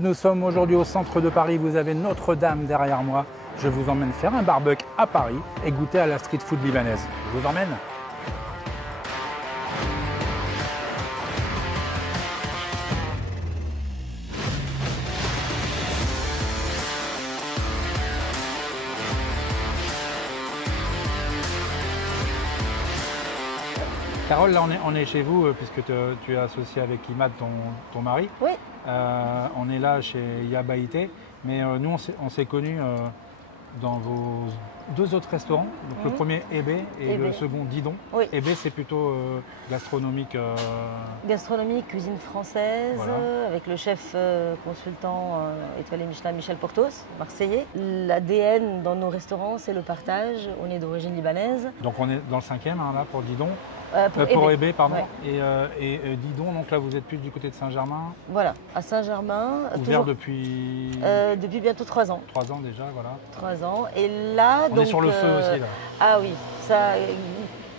Nous sommes aujourd'hui au centre de Paris, vous avez Notre-Dame derrière moi. Je vous emmène faire un barbecue à Paris et goûter à la street food libanaise. Je vous emmène. Carole, là on est chez vous puisque tu es associée avec Imad, ton mari. Oui. On est là chez Yabaïté, mais nous on s'est connus dans vos deux autres restaurants. Donc le premier Ébé et le second Didon. Oui. Ébé c'est plutôt gastronomique. Gastronomique, cuisine française, Voilà. avec le chef consultant étoilé Michelin Michel Portos, marseillais. L'ADN dans nos restaurants, c'est le partage. On est d'origine libanaise. Donc on est dans le cinquième là pour Didon. Pour Ébé, pardon. Ouais. Et Didon, donc là vous êtes plus du côté de Saint-Germain. Voilà, à Saint-Germain. Ouvert depuis depuis bientôt 3 ans. 3 ans déjà, voilà. 3 ans. Et là, On donc, est sur le feu aussi là. Ah oui, ça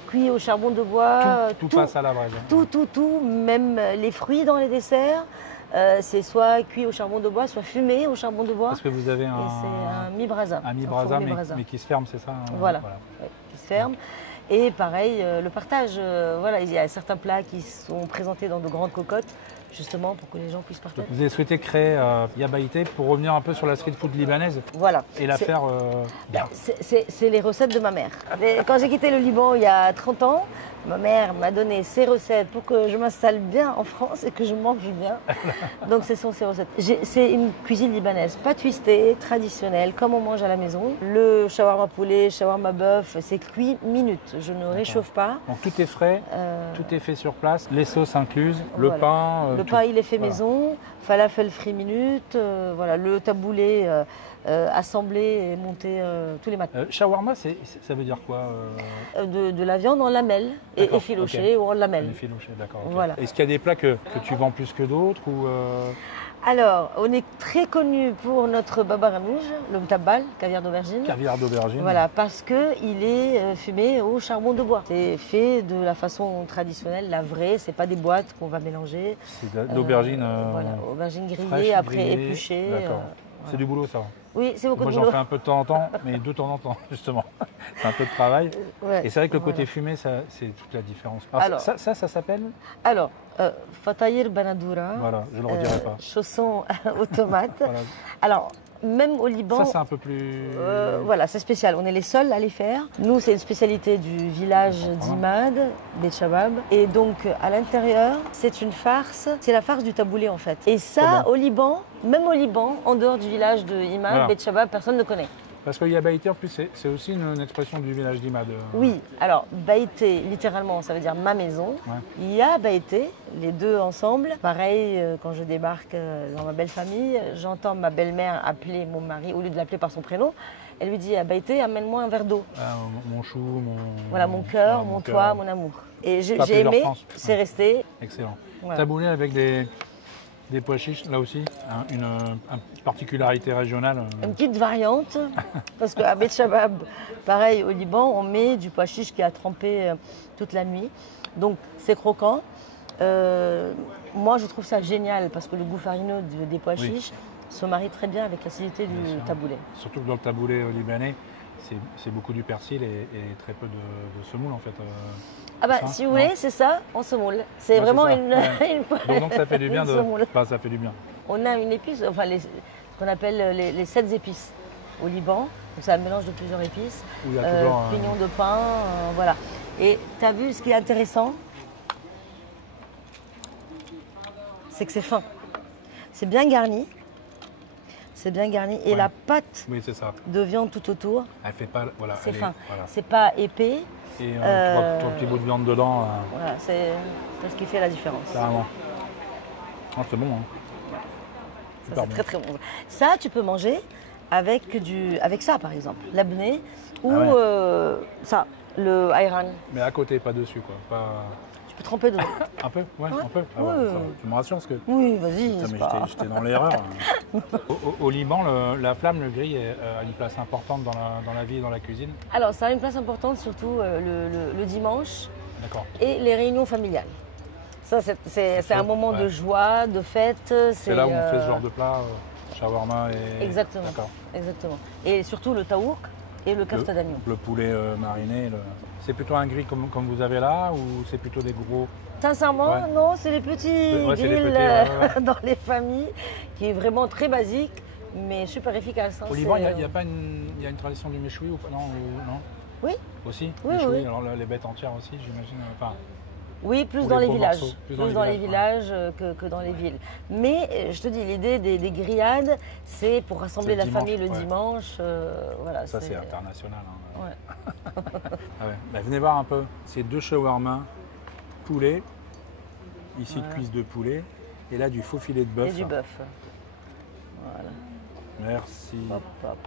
cuit au charbon de bois. Tout passe à la braise. Tout, même les fruits dans les desserts. C'est soit cuit au charbon de bois, soit fumé au charbon de bois. Parce que vous avez Et c'est un mi-brasa. Un mi-brasa, mais qui se ferme, c'est ça hein. Voilà, ouais, qui se ferme. Et pareil, le partage, voilà, il y a certains plats qui sont présentés dans de grandes cocottes, justement pour que les gens puissent partager. Vous avez souhaité créer Yabaïté pour revenir un peu sur la street food libanaise voilà. Et la faire bien. C'est les recettes de ma mère. Quand j'ai quitté le Liban il y a 30 ans, ma mère m'a donné ses recettes pour que je m'installe bien en France et que je mange bien. Donc ce sont ces recettes. C'est une cuisine libanaise, pas twistée, traditionnelle, comme on mange à la maison. Le shawarma poulet, shawarma bœuf, c'est cuit minutes. Je ne réchauffe pas. Donc tout est frais, tout est fait sur place, les sauces incluses, le pain. Le pain il est fait maison, falafel frit minutes, voilà, le taboulé assemblé et monté tous les matins. Shawarma, ça veut dire quoi De la viande en lamelles et effilochée ou en lamelles. Effiloché, d'accord. Okay. Voilà. Est-ce qu'il y a des plats que tu vends plus que d'autres ou Alors, on est très connu pour notre baba ganoush, le mtabbal, caviar d'aubergine. Caviar d'aubergine. Voilà, parce qu'il est fumé au charbon de bois. C'est fait de la façon traditionnelle, la vraie, c'est pas des boîtes qu'on va mélanger. C'est d'aubergine. Voilà, aubergine grillée, fraîche, après grillée. épluchée. D'accord. C'est du boulot ça. Oui, c'est beaucoup Moi, de boulot. Moi j'en fais un peu de temps en temps, mais de temps en temps justement. C'est un peu de travail. Ouais, et c'est vrai que le côté fumé, c'est toute la différence. Alors, ça s'appelle Alors, fatayir banadoura. Voilà, je ne le redirai pas. Chaussons aux tomates. Voilà. Alors, même au Liban. Ça, c'est un peu plus. Voilà, c'est spécial. On est les seuls à les faire. Nous, c'est une spécialité du village d'Imad, Betchabab. Et donc, à l'intérieur, c'est une farce. C'est la farce du taboulé, en fait. Et ça, au Liban, même au Liban, en dehors du village de Imad, voilà. Betchabab, personne ne connaît. Parce que Yabaïté, en plus, c'est aussi une expression du village d'Imad. Oui, alors Baïté, littéralement, ça veut dire ma maison. Ouais. Yabaïté, les deux ensemble. Pareil, quand je débarque dans ma belle famille, j'entends ma belle-mère appeler mon mari, au lieu de l'appeler par son prénom, elle lui dit Yabaïté, amène-moi un verre d'eau. Mon chou, mon. Voilà, mon cœur, mon toit, mon amour. Et j'ai aimé, c'est resté. Excellent. Voilà. Taboulé avec des pois chiches, là aussi, une particularité régionale. Une petite variante, parce qu'à Betchabab, pareil, au Liban, on met du pois chiche qui a trempé toute la nuit. Donc c'est croquant. Moi, je trouve ça génial, parce que le goût farineux des pois chiches se marie très bien avec l'acidité du taboulé. Surtout que dans le taboulé libanais, c'est beaucoup du persil et très peu de semoule en fait. Ah bah si vous voulez, c'est ça, en semoule. C'est vraiment une donc ça fait du bien ça fait du bien. On a une épice, enfin ce qu'on appelle les 7 épices au Liban. C'est un mélange de plusieurs épices. Il y a toujours pignon de pain, voilà. Et tu as vu ce qui est intéressant, c'est que c'est fin. C'est bien garni. C'est bien garni. Et la pâte de viande tout autour, elle fait pas, voilà, c'est fin. Voilà. C'est pas épais. Et trois petits bouts de viande dedans. Voilà, c'est ce qui fait la différence. Carrément. Oh, c'est bon. Hein. C'est très très bon. Ça, tu peux manger avec ça, par exemple. L'abné ou ça, le ayran. Mais à côté, pas dessus, quoi. Pas... Tu peux tremper dedans. Un peu, ouais, un peu. Ah, ouais, tu me rassures parce que. Oui, vas-y. J'étais dans l'erreur. Au Liban, la flamme, le grill a une place importante dans la vie et dans la cuisine. Alors, ça a une place importante, surtout le dimanche. D'accord. Et les réunions familiales. Ça, c'est un moment de joie, de fête. C'est là où on fait ce genre de plat, shawarma et... Exactement. Exactement. Et surtout le taouk et le kafta d'agneau. Le poulet mariné. C'est plutôt un grill comme vous avez là ou c'est plutôt des gros? Sincèrement, non, c'est les petits grills dans les familles, qui est vraiment très basique, mais super efficace. Au Liban, il y a une tradition du méchoui ou pas? Non, non. Oui. Aussi Oui, méchoui, oui. alors les bêtes entières aussi, j'imagine. Enfin, oui, plus dans les villages. Plus dans les villages que dans les villes. Mais je te dis, l'idée des grillades, c'est pour rassembler la famille le dimanche. Voilà, ça, c'est international. Hein. Ouais. Ah ouais. Bah, venez voir un peu. C'est 2 shawarma poulet, ici de cuisse de poulet, et là du faux filet de bœuf. Et du bœuf. Voilà. Merci. Hop, hop.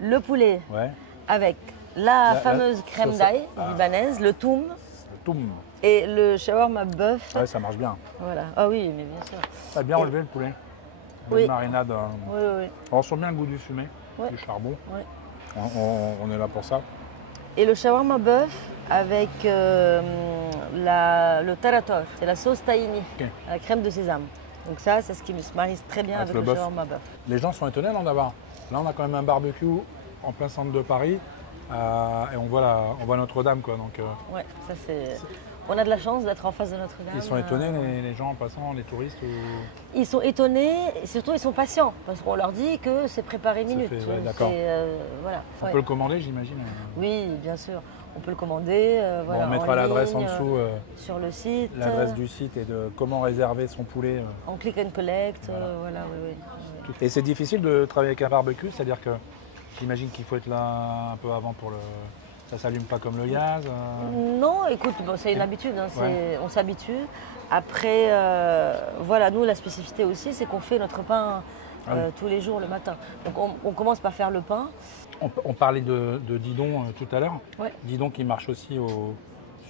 Le poulet ouais. avec la fameuse crème d'ail libanaise, le toum. Le toum. Et le shawarma bœuf. Ouais, ça marche bien. Voilà. Ah oui, mais bien sûr. Ça a bien enlevé le poulet. Oui. Marinade. Oui, oui. On sent bien le goût du fumé, du charbon. Oui. On est là pour ça. Et le shawarma bœuf avec le tarator, c'est la sauce tahini, la crème de sésame. Donc ça, c'est ce qui se marie très bien avec le shawarma bœuf. Les gens sont étonnés d'en avoir. Là, on a quand même un barbecue en plein centre de Paris et on voit Notre-Dame, quoi. Donc, ouais, ça c'est. On a de la chance d'être en face de Notre-Dame. Ils sont étonnés, les gens en passant, les touristes Ils sont étonnés et surtout ils sont patients parce qu'on leur dit que c'est préparé minute. D'accord. Voilà. On peut le commander, j'imagine. Oui, bien sûr. On peut le commander. Voilà, on mettra l'adresse en dessous. Sur le site. L'adresse du site et de comment réserver son poulet. En click and collect. Voilà, oui. Et c'est difficile de travailler avec un barbecue, c'est-à-dire que j'imagine qu'il faut être là un peu avant pour le. Ça s'allume pas comme le gaz Non, écoute, c'est une habitude, hein, on s'habitue. Après, voilà, nous, la spécificité aussi, c'est qu'on fait notre pain tous les jours le matin. Donc on commence par faire le pain. On parlait de Didon tout à l'heure. Ouais. Didon qui marche aussi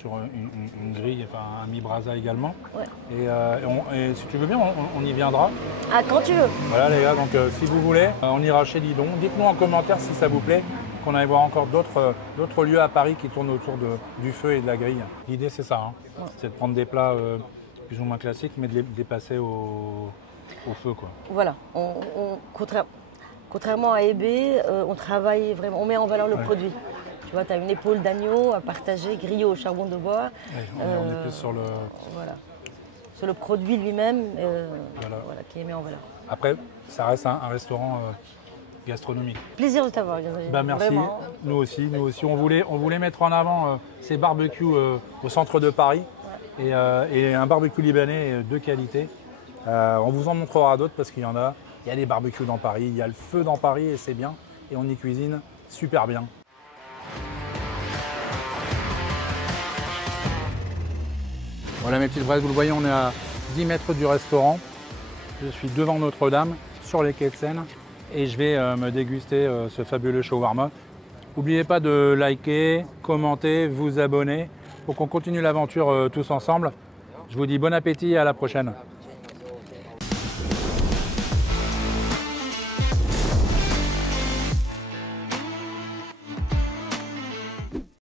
sur une grille, enfin un mi-brasa également. Ouais. Et si tu veux bien, on y viendra. Ah, quand tu veux. Voilà les gars, donc si vous voulez, on ira chez Didon. Dites-nous en commentaire si ça vous plaît. Qu'on aille voir encore d'autres lieux à Paris qui tournent autour du feu et de la grille. L'idée c'est ça, hein. C'est de prendre des plats plus ou moins classiques mais de les passer au feu, quoi. Voilà, contrairement à Ebé, on travaille vraiment, on met en valeur le produit. Tu vois, tu as une épaule d'agneau à partager, grillée au charbon de bois. On est plus sur le... Voilà. Sur le produit lui-même qui est mis en valeur. Après, ça reste un restaurant gastronomique. Plaisir de t'avoir, Xavier. Merci, vraiment. Nous aussi. On voulait mettre en avant ces barbecues au centre de Paris et un barbecue libanais de qualité. On vous en montrera d'autres parce qu'il y en a. Il y a des barbecues dans Paris, il y a le feu dans Paris et c'est bien. Et on y cuisine super bien. Voilà mes petites braises, vous le voyez, on est à 10 mètres du restaurant. Je suis devant Notre-Dame, sur les quais de Seine. Et je vais me déguster ce fabuleux shawarma. N'oubliez pas de liker, commenter, vous abonner pour qu'on continue l'aventure tous ensemble. Je vous dis bon appétit et à la prochaine.